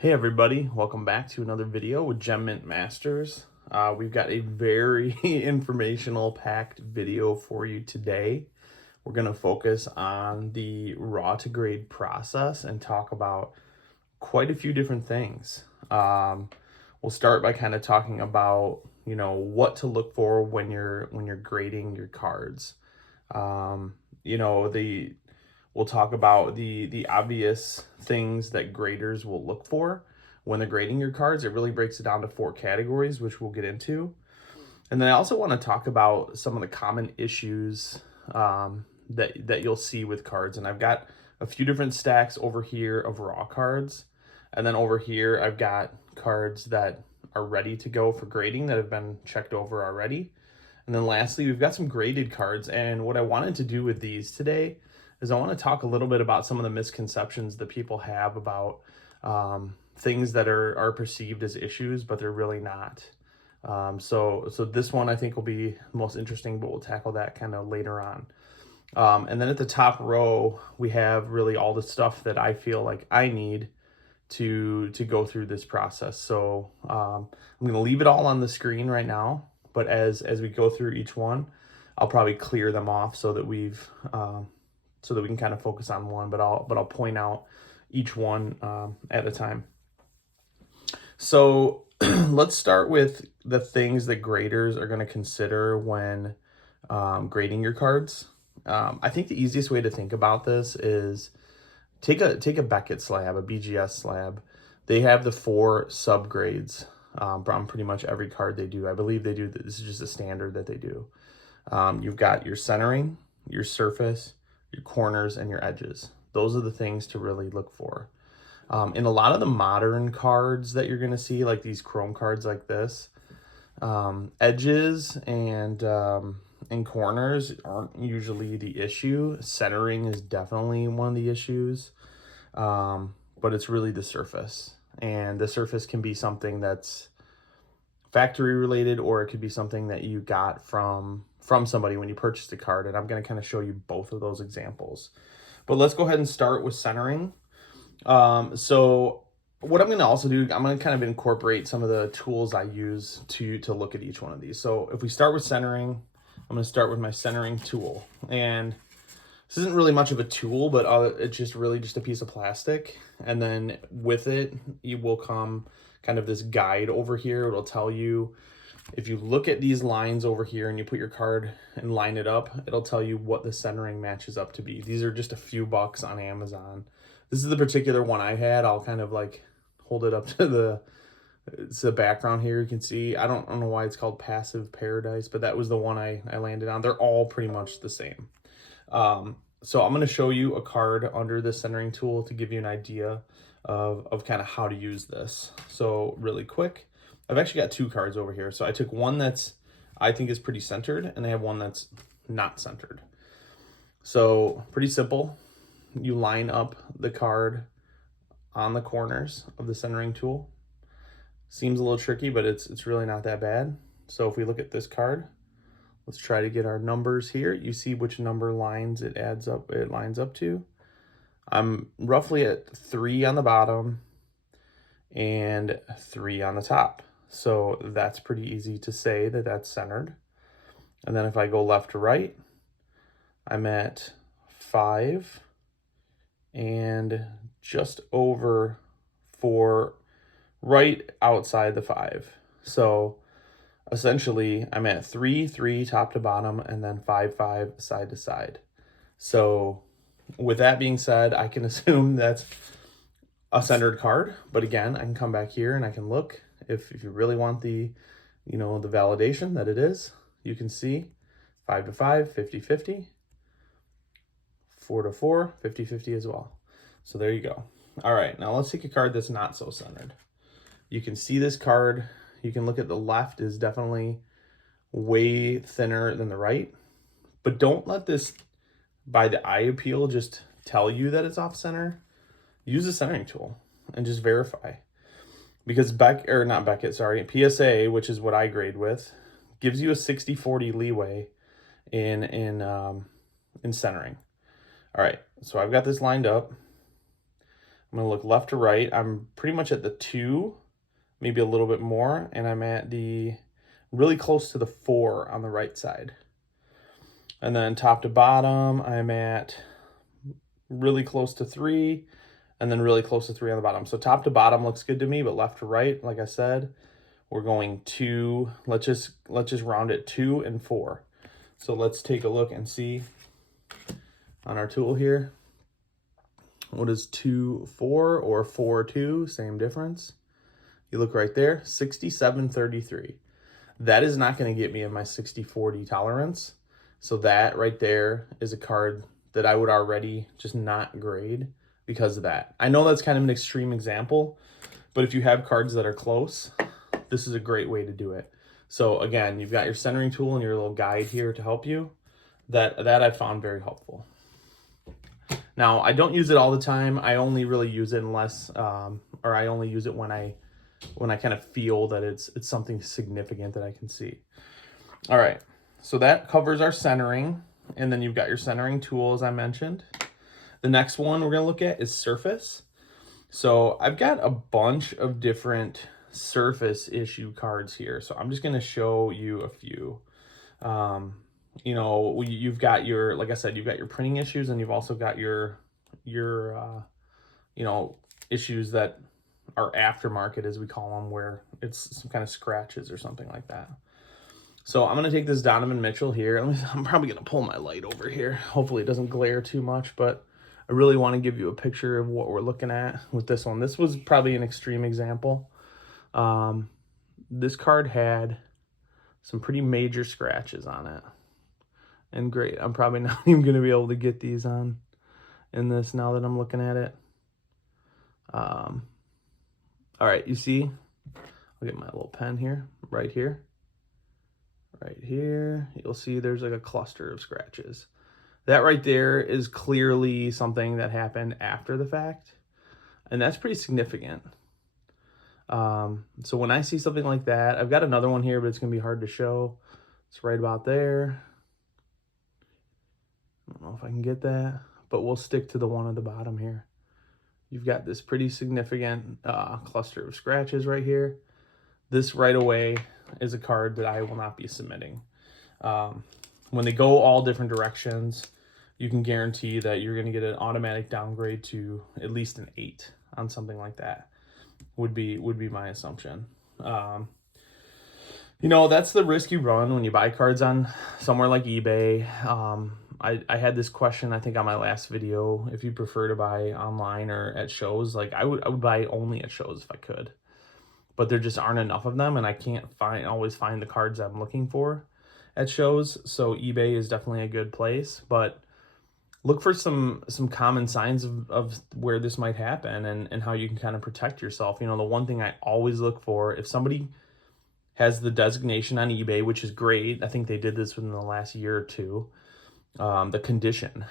Hey everybody, welcome back to another video with Gem Mint Masters. We've got a very informational packed video for you today. We're going to focus on the raw to grade process and talk about quite a few different things. We'll start by kind of talking about, what to look for when you're grading your cards. Um, you know, the We'll talk about the obvious things that graders will look for when they're grading your cards. It really breaks it down to 4 categories, which we'll get into. And then I also want to talk about some of the common issues that you'll see with cards. And I've got a few different stacks over here of raw cards. And then over here, I've got cards that are ready to go for grading that have been checked over already. And then lastly, we've got some graded cards. And what I wanted to do with these today is I want to talk a little bit about some of the misconceptions that people have about things that are perceived as issues, but they're really not. So this one I think will be most interesting, but we'll tackle that kind of later on. And then at the top row, we have really all the stuff that I feel like I need to go through this process. So I'm going to leave it all on the screen right now, but as we go through each one, I'll probably clear them off so that we can kind of focus on one, but I'll point out each one at a time. So let's start with the things that graders are going to consider when grading your cards. I think the easiest way to think about this is take a Beckett slab, a BGS slab. They have the 4 subgrades on pretty much every card they do. I believe they do. This is just a standard that they do. You've got your centering, your surface, your corners, and your edges. Those are the things to really look for. In a lot of the modern cards that you're going to see, like these chrome cards like this, edges and corners aren't usually the issue. Centering is definitely one of the issues, but it's really the surface. And the surface can be something that's factory related, or it could be something that you got from somebody when you purchased a card. And I'm going to kind of show you both of those examples. But let's go ahead and start with centering. So what I'm going to also do, I'm going to kind of incorporate some of the tools I use to look at each one of these. So if we start with centering, I'm going to start with my centering tool. And this isn't really much of a tool, but it's just really just a piece of plastic. And then with it, you will come kind of this guide over here. It'll tell you, if you look at these lines over here and you put your card and line it up, it'll tell you what the centering matches up to be. These are just a few bucks on Amazon. This is the particular one I had. I'll kind of like hold it up to it's the background here. You can see, I don't know why it's called Passive Paradise, but that was the one I landed on. They're all pretty much the same. So I'm going to show you a card under the centering tool to give you an idea of kind of how to use this. So really quick, I've actually got 2 cards over here. So I took one that's I think is pretty centered, and I have one that's not centered. So pretty simple. You line up the card on the corners of the centering tool. Seems a little tricky, but it's really not that bad. So if we look at this card, let's try to get our numbers here. You see which number lines it lines up to. I'm roughly at 3 on the bottom and 3 on the top. So that's pretty easy to say that that's centered. And then if I go left to right, I'm at 5 and just over 4, right outside the 5. So essentially I'm at 3, 3 top to bottom, and then 5, 5 side to side. So with that being said, I can assume that's a centered card, but again, I can come back here and I can look if you really want the validation that it is. You can see 5 to 5, 50, 50, 4 to 4, 50, 50 as well. So there you go. All right, now let's take a card that's not so centered. You can see this card. You can look at the left is definitely way thinner than the right, but don't let this, by the eye appeal, just tell you that it's off center. Use the centering tool and just verify. Because PSA, which is what I grade with, gives you a 60-40 leeway in centering. All right, so I've got this lined up. I'm gonna look left to right. I'm pretty much at the 2, maybe a little bit more, and I'm at the really close to the 4 on the right side. And then top to bottom, I'm at really close to 3, and then really close to 3 on the bottom. So top to bottom looks good to me, but left to right, like I said, we're going 2. Let's just round it 2 and 4. So let's take a look and see on our tool here. What is 2, 4 or 4, 2? Same difference. You look right there, 67.33. That is not going to get me in my 60/40 tolerance. So that right there is a card that I would already just not grade because of that. I know that's kind of an extreme example, but if you have cards that are close, this is a great way to do it. So again, you've got your centering tool and your little guide here to help you. That I found very helpful. Now, I don't use it all the time. I only really use it unless, or I only use it when I kind of feel that it's something significant that I can see. All right, so that covers our centering, and then you've got your centering tool, as I mentioned. The next one we're gonna look at is surface. So I've got a bunch of different surface issue cards here. So I'm just gonna show you a few. You know, you've got your, like I said, you've got your printing issues, and you've also got your you know, issues that are aftermarket, as we call them, where it's some kind of scratches or something like that. So I'm gonna take this Donovan Mitchell here. I'm probably gonna pull my light over here. Hopefully it doesn't glare too much, but I really want to give you a picture of what we're looking at with this one. This was probably an extreme example. This card had some pretty major scratches on it. And great, I'm probably not even going to be able to get these on in this now that I'm looking at it. All right, you see, I'll get my little pen here, right here. Right here, you'll see there's like a cluster of scratches. That right there is clearly something that happened after the fact, and that's pretty significant. So when I see something like that, I've got another one here, but it's going to be hard to show. It's right about there. I don't know if I can get that, but we'll stick to the one at the bottom here. You've got this pretty significant cluster of scratches right here. This right away is a card that I will not be submitting. When they go all different directions, you can guarantee that you're going to get an automatic downgrade to at least an 8 on something like that. Would be my assumption. You know, that's the risk you run when you buy cards on somewhere like eBay. I had this question, I think, on my last video. If you prefer to buy online or at shows, like I would buy only at shows if I could. But there just aren't enough of them, and I can't always find the cards I'm looking for at shows. So eBay is definitely a good place, but look for some common signs of where this might happen and how you can kind of protect yourself. You know, the one thing I always look for, if somebody has the designation on eBay, which is great, I think they did this within the last year or two, the condition.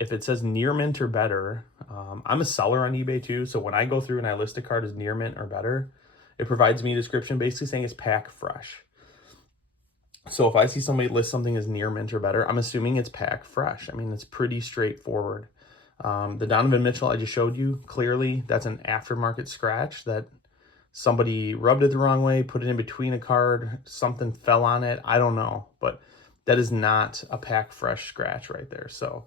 If it says near mint or better, I'm a seller on eBay too, so when I go through and I list a card as near mint or better, it provides me a description basically saying it's pack fresh. So if I see somebody list something as near mint or better, I'm assuming it's pack fresh. I mean, it's pretty straightforward. The Donovan Mitchell I just showed you, clearly that's an aftermarket scratch that somebody rubbed it the wrong way, put it in between a card, something fell on it. I don't know, but that is not a pack fresh scratch right there. So,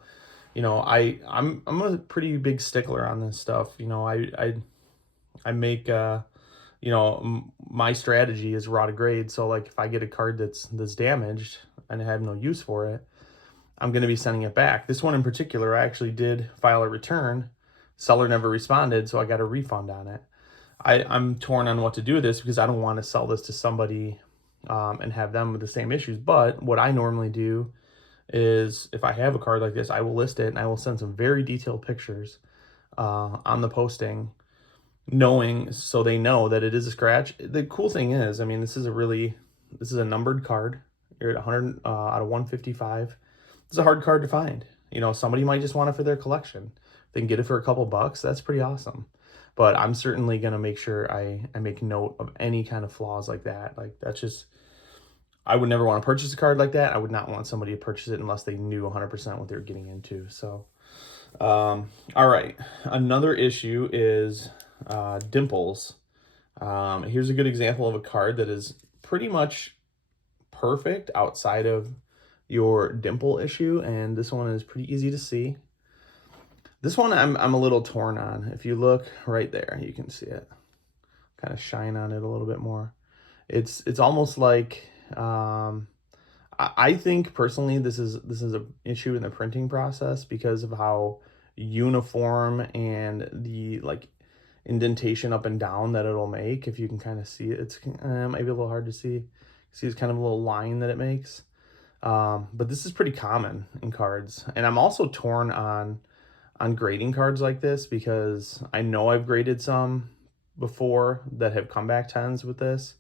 you know, I'm a pretty big stickler on this stuff. You know, I make you know, my strategy is raw to grade. So like if I get a card that's damaged and I have no use for it, I'm going to be sending it back. This one in particular, I actually did file a return. Seller never responded, so I got a refund on it. I'm torn on what to do with this because I don't want to sell this to somebody and have them with the same issues. But what I normally do is if I have a card like this, I will list it and I will send some very detailed pictures on the posting, knowing so they know that it is a scratch. The cool thing is, I mean, this is a numbered card. You're at 100 out of 155. It's a hard card to find. You know, somebody might just want it for their collection. They can get it for a couple bucks. That's pretty awesome. But I'm certainly going to make sure I make note of any kind of flaws like that. Like that's just, I would never want to purchase a card like that. I would not want somebody to purchase it unless they knew 100% what they were getting into. So All right. Another issue is dimples. Here's a good example of a card that is pretty much perfect outside of your dimple issue, and this one is pretty easy to see. This one I'm a little torn on. If you look right there, you can see it. Kind of shine on it a little bit more. It's almost like I think personally this is an issue in the printing process because of how uniform and the like indentation up and down that it'll make. If you can kind of see it, it's maybe a little hard to see. See, it's kind of a little line that it makes. But this is pretty common in cards, and I'm also torn on grading cards like this because I know I've graded some before that have comeback tens with this.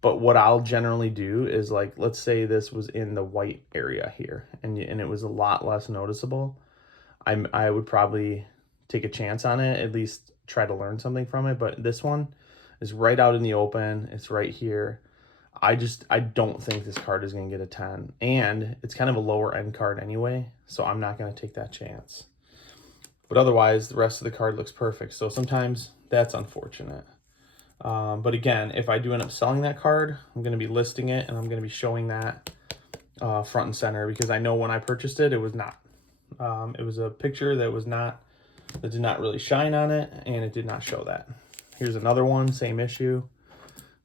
But what I'll generally do is, like, let's say this was in the white area here and it was a lot less noticeable. I would probably take a chance on it, at least try to learn something from it. But this one is right out in the open. It's right here. I don't think this card is going to get a 10. And it's kind of a lower end card anyway, so I'm not going to take that chance. But otherwise, the rest of the card looks perfect. So sometimes that's unfortunate. But again, if I do end up selling that card, I'm going to be listing it and I'm going to be showing that front and center because I know when I purchased it, it was not. It was a picture that did not really shine on it, and it did not show that. Here's another one, same issue.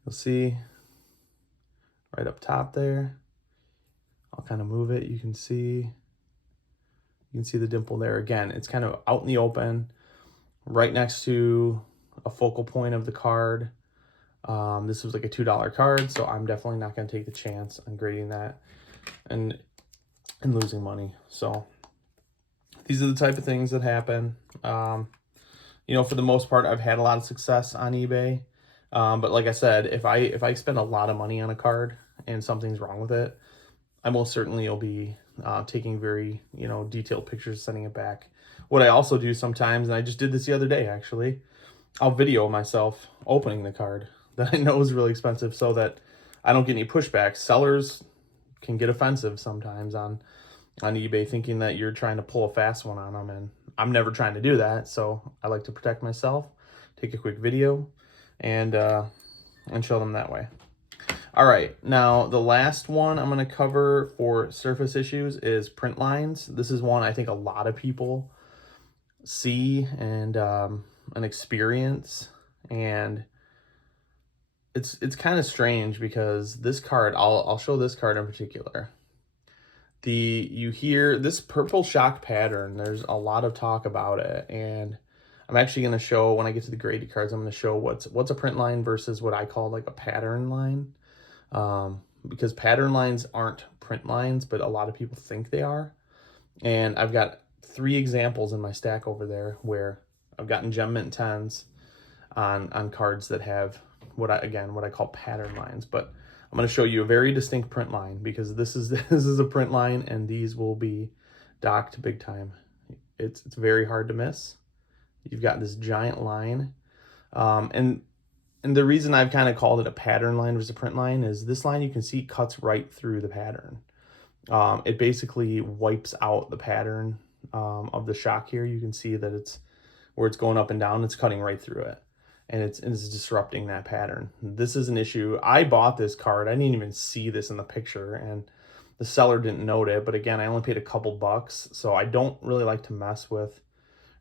You'll see right up top there. I'll kind of move it. You can see the dimple there. Again, it's kind of out in the open, right next to a focal point of the card. This was like a $2 card, so I'm definitely not going to take the chance on grading that and losing money. So these are the type of things that happen. For the most part, I've had a lot of success on eBay. But like I said, if I spend a lot of money on a card and something's wrong with it, I most certainly will be taking very, detailed pictures, sending it back. What I also do sometimes, and I just did this the other day actually, I'll video myself opening the card that I know is really expensive so that I don't get any pushback. Sellers can get offensive sometimes on eBay thinking that you're trying to pull a fast one on them, and I'm never trying to do that. So I like to protect myself, take a quick video, and show them that way. All right, now the last one I'm going to cover for surface issues is print lines. This is one I think a lot of people see and experience, and it's kind of strange because this card, I'll show this card in particular. You hear this purple shock pattern. There's a lot of talk about it, and I'm actually going to show, when I get to the graded cards, I'm going to show what's a print line versus what I call like a pattern line. Because pattern lines aren't print lines, but a lot of people think they are. And I've got 3 examples in my stack over there where I've gotten gem mint 10s on cards that have what I call pattern lines. But I'm going to show you a very distinct print line because this is a print line, and these will be docked big time. It's very hard to miss. You've got this giant line, and the reason I've kind of called it a pattern line versus a print line is this line, you can see, cuts right through the pattern. It basically wipes out the pattern of the shock here. You can see that it's where it's going up and down, it's cutting right through it. And it's disrupting that pattern. This is an issue. I bought this card. I didn't even see this in the picture, and the seller didn't note it. But again, I only paid a couple bucks, so I don't really like to mess with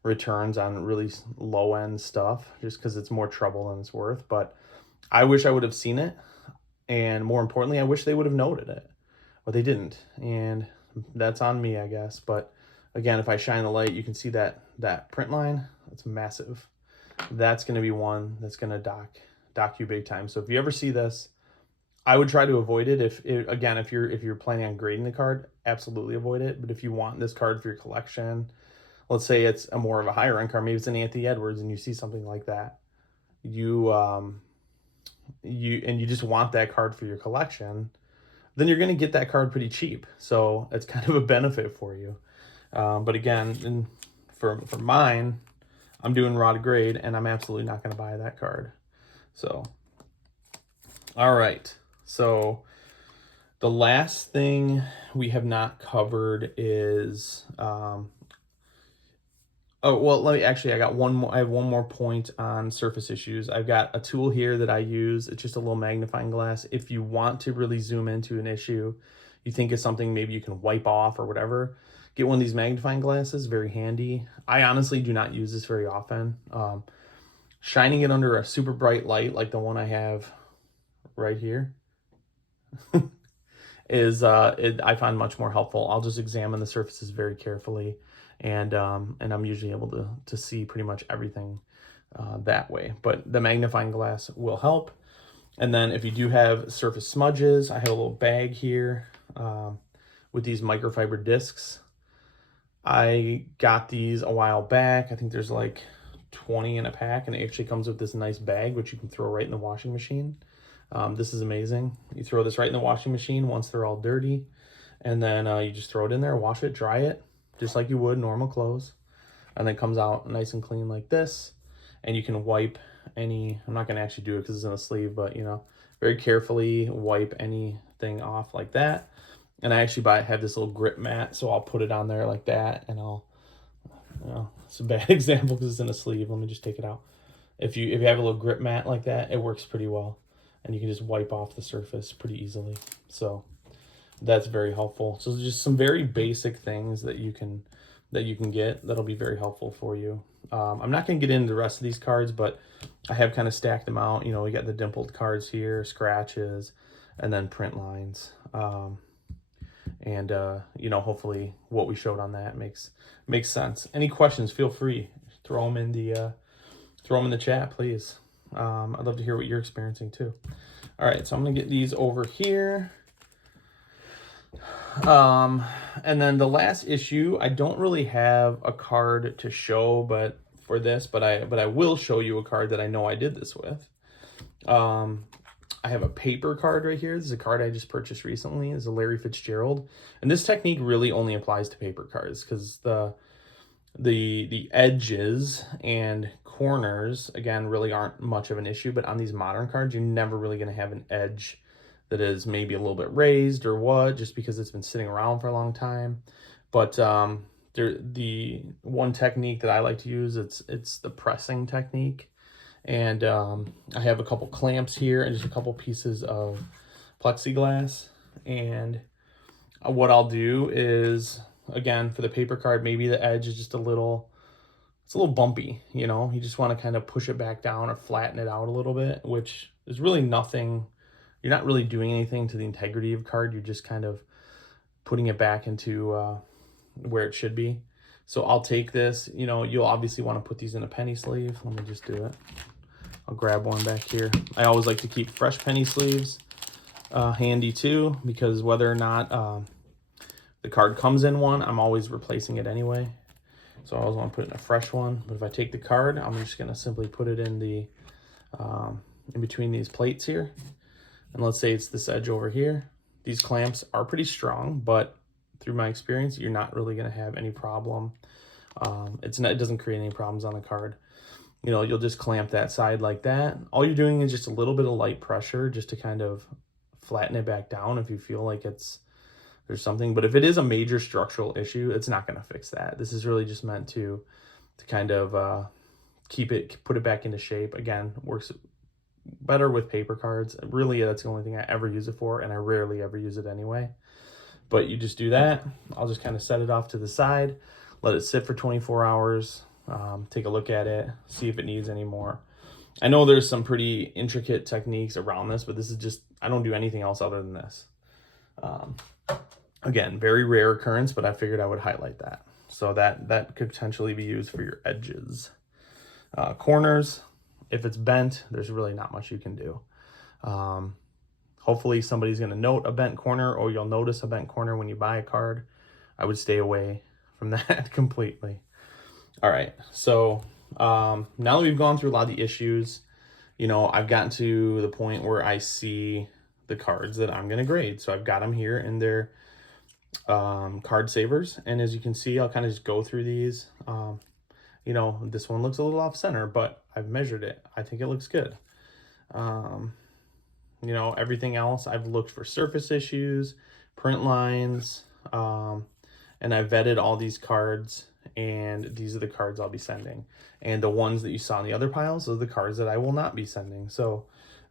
returns on really low end stuff just because it's more trouble than it's worth. But I wish I would have seen it, and more importantly, I wish they would have noted it, but they didn't, and that's on me, I guess. But again, if I shine the light, you can see that print line. It's massive. That's going to be one that's going to dock you big time. So if you ever see this, I would try to avoid it. If you're planning on grading the card, absolutely avoid it. But if you want this card for your collection, let's say it's a more of a higher end card, maybe it's an Anthony Edwards, and you see something like that, you just want that card for your collection, then you're going to get that card pretty cheap. So it's kind of a benefit for you. But again, for mine, I'm doing raw to grade, and I'm absolutely not going to buy that card. So, all right. So the last thing we have not covered is Oh, well, let me actually, I got one more, I have one more point on surface issues. I've got a tool here that I use. It's just a little magnifying glass. If you want to really zoom into an issue, you think it's something maybe you can wipe off or whatever, get one of these magnifying glasses, very handy. I honestly do not use this very often. Shining it under a super bright light like the one I have right here is I find much more helpful. I'll just examine the surfaces very carefully, and I'm usually able to see pretty much everything that way. But the magnifying glass will help. And then if you do have surface smudges, I have a little bag here with these microfiber discs. I got these a while back. I think there's like 20 in a pack, and it actually comes with this nice bag which you can throw right in the washing machine. This is amazing. You throw this right in the washing machine once they're all dirty, and then you just throw it in there, wash it, dry it, just like you would normal clothes, and then it comes out nice and clean like this. And you can wipe any, I'm not going to actually do it because it's in a sleeve, but you know, very carefully wipe anything off like that. And I actually have this little grip mat, so I'll put it on there like that, and I'll, you know, it's a bad example because it's in a sleeve. Let me just take it out. If you have a little grip mat like that, it works pretty well, and you can just wipe off the surface pretty easily. So that's very helpful. So just some very basic things that you can get that'll be very helpful for you. I'm not going to get into the rest of these cards, but I have kind of stacked them out. You know, we got the dimpled cards here, scratches, and then print lines. You know, hopefully what we showed on that makes sense. Any questions, feel free, throw them in the chat, please. I'd love to hear what you're experiencing too. All right, so I'm gonna get these over here. And then the last issue, I don't really have a card to show, but for this, but I will show you a card that I know I did this with. I have a paper card right here. This is a card I just purchased recently. It's a Larry Fitzgerald, and this technique really only applies to paper cards because the edges and corners again really aren't much of an issue. But on these modern cards, you're never really going to have an edge that is maybe a little bit raised or what, just because it's been sitting around for a long time. But the one technique that I like to use, it's the pressing technique. And I have a couple clamps here and just a couple pieces of plexiglass. And what I'll do is, again, for the paper card, maybe the edge is just it's a little bumpy, you know, you just want to kind of push it back down or flatten it out a little bit, which is really nothing. You're not really doing anything to the integrity of card. You're just kind of putting it back into where it should be. So I'll take this, you know, you'll obviously want to put these in a penny sleeve. Let me just do it. I'll grab one back here. I always like to keep fresh penny sleeves handy too, because whether or not the card comes in one, I'm always replacing it anyway. So I always want to put it in a fresh one. But if I take the card, I'm just going to simply put it in the in between these plates here. And let's say it's this edge over here. These clamps are pretty strong, but through my experience, you're not really going to have any problem. It doesn't create any problems on the card. You know, you'll just clamp that side like that. All you're doing is just a little bit of light pressure just to kind of flatten it back down if you feel like there's something. But if it is a major structural issue, it's not going to fix that. This is really just meant to kind of put it back into shape. Again, works better with paper cards. Really, that's the only thing I ever use it for, and I rarely ever use it anyway. But you just do that. I'll just kind of set it off to the side, let it sit for 24 hours, take a look at it, see if it needs any more. I know there's some pretty intricate techniques around this, but this is just, I don't do anything else other than this. Again, very rare occurrence, but I figured I would highlight that. So that could potentially be used for your edges. Corners, if it's bent, there's really not much you can do. Hopefully somebody's going to note a bent corner, or you'll notice a bent corner when you buy a card. I would stay away from that completely. All right, so now that we've gone through a lot of the issues, you know, I've gotten to the point where I see the cards that I'm going to grade. So I've got them here in their card savers. And as you can see, I'll kind of just go through these. You know, this one looks a little off center, but I've measured it. I think it looks good. You know, everything else, I've looked for surface issues, print lines, and I vetted all these cards and these are the cards I'll be sending. And the ones that you saw in the other piles are the cards that I will not be sending. So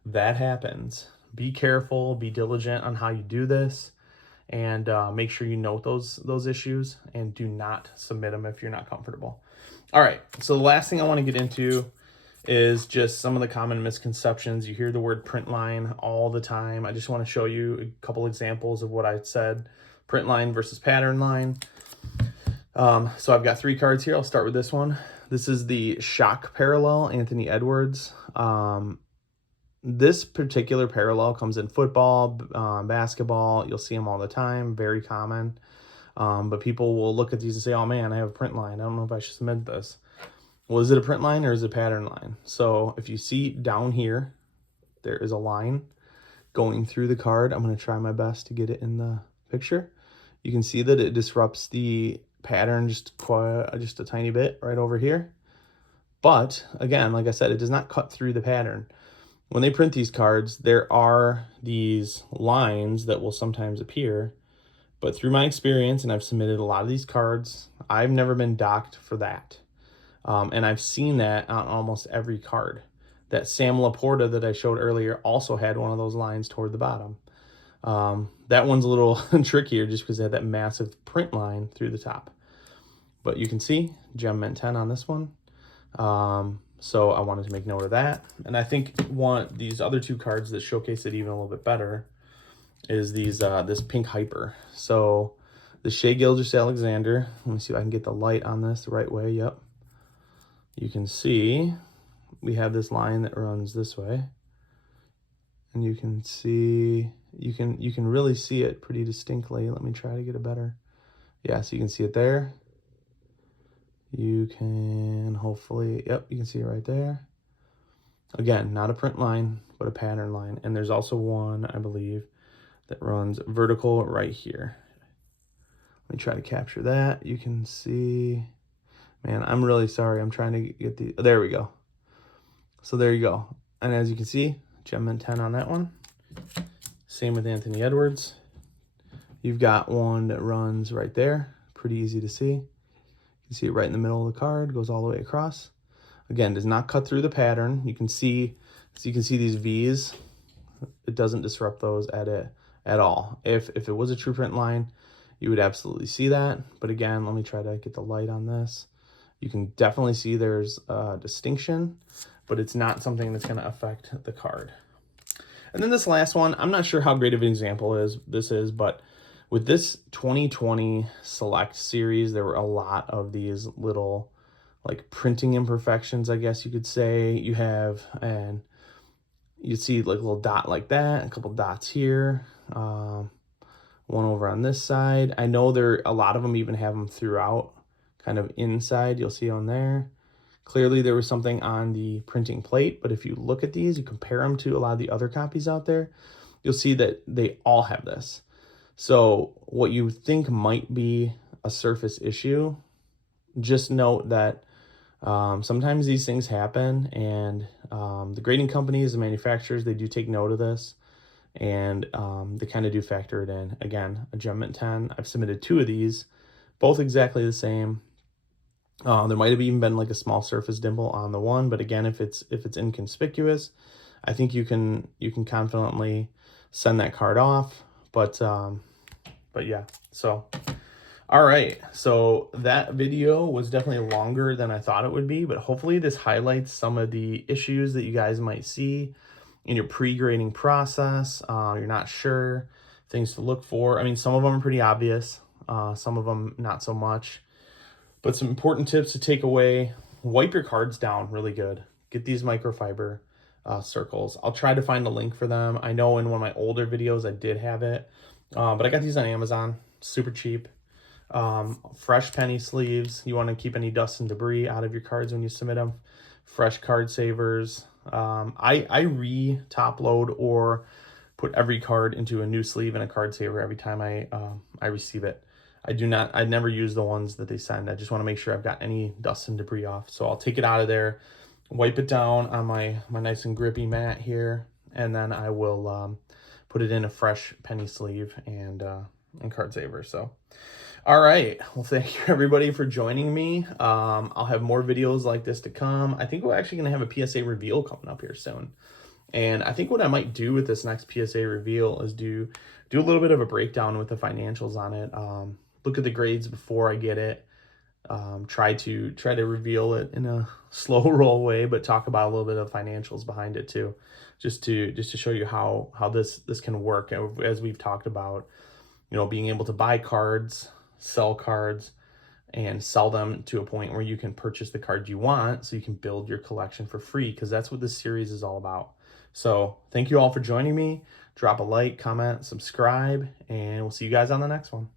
that happens. Be careful, be diligent on how you do this, and make sure you note those issues, and do not submit them if you're not comfortable. All right, so the last thing I want to get into is just some of the common misconceptions. You hear the word print line all the time. I just want to show you a couple examples of what I said. Print line versus pattern line. So I've got 3 cards here. I'll start with this one. This is the Shock Parallel, Anthony Edwards. This particular parallel comes in football, basketball. You'll see them all the time, very common. But people will look at these and say, oh man, I have a print line. I don't know if I should submit this. Well, is it a print line or is it a pattern line? So if you see down here, there is a line going through the card. I'm going to try my best to get it in the picture. You can see that it disrupts the pattern just a tiny bit right over here. But again, like I said, it does not cut through the pattern. When they print these cards, there are these lines that will sometimes appear, but through my experience, and I've submitted a lot of these cards, I've never been docked for that. And I've seen that on almost every card. That Sam Laporta that I showed earlier also had one of those lines toward the bottom. That one's a little trickier just because they had that massive print line through the top. But you can see gem mint 10 on this one. So I wanted to make note of that. And I think these other 2 cards that showcase it even a little bit better is this pink hyper. So the Shea Gilgeous-Alexander. Let me see if I can get the light on this the right way. Yep. You can see we have this line that runs this way. And you can see, you can really see it pretty distinctly. Let me try to get it better. Yeah, so you can see it there. You can hopefully, yep, you can see it right there. Again, not a print line, but a pattern line. And there's also one, I believe, that runs vertical right here. Let me try to capture that. You can see, man, I'm really sorry. I'm trying to get there we go. So there you go. And as you can see, gem mint 10 on that one. Same with Anthony Edwards. You've got one that runs right there. Pretty easy to see. You see it right in the middle of the card, goes all the way across. Again, does not cut through the pattern. You can see, so you can see these V's. It doesn't disrupt those at all. If it was a true print line, you would absolutely see that. But again, let me try to get the light on this. You can definitely see there's a distinction, but it's not something that's going to affect the card. And then this last one, I'm not sure how great of an example this is, but with this 2020 Select series, there were a lot of these little like printing imperfections, I guess you could say. You have, and you see like a little dot like that, a couple dots here, one over on this side. I know a lot of them even have them throughout, kind of inside, you'll see on there. Clearly there was something on the printing plate, but if you look at these, you compare them to a lot of the other copies out there, you'll see that they all have this. So what you think might be a surface issue, just note that sometimes these things happen, and the grading companies, the manufacturers, they do take note of this, and they kind of do factor it in. Again, a gem mint 10, I've submitted 2 of these, both exactly the same. There might have even been like a small surface dimple on the one, but again, if it's inconspicuous, I think you can confidently send that card off. But yeah, so all right, so that video was definitely longer than I thought it would be, but hopefully this highlights some of the issues that you guys might see in your pre-grading process. You're not sure, things to look for. I mean, some of them are pretty obvious, some of them not so much. But some important tips to take away: wipe your cards down really good. Get these microfiber circles. I'll try to find a link for them. I know in one of my older videos I did have it, but I got these on Amazon, super cheap. Fresh penny sleeves. You want to keep any dust and debris out of your cards when you submit them. Fresh card savers. I re-top load or put every card into a new sleeve and a card saver every time I receive it. I never use the ones that they send. I just want to make sure I've got any dust and debris off. So I'll take it out of there, wipe it down on my nice and grippy mat here, and then I will put it in a fresh penny sleeve and card saver. So, All right. Well, thank you everybody for joining me. I'll have more videos like this to come. I think we're actually going to have a PSA reveal coming up here soon. And I think what I might do with this next PSA reveal is do a little bit of a breakdown with the financials on it. Look at the grades before I get it. Try to reveal it in a slow roll way, but talk about a little bit of financials behind it too, just to show you how this can work as we've talked about. Being able to buy cards, sell cards, and sell them to a point where you can purchase the card you want so you can build your collection for free, because that's what this series is all about. So thank you all for joining me. Drop a like, comment, subscribe, and we'll see you guys on the next one.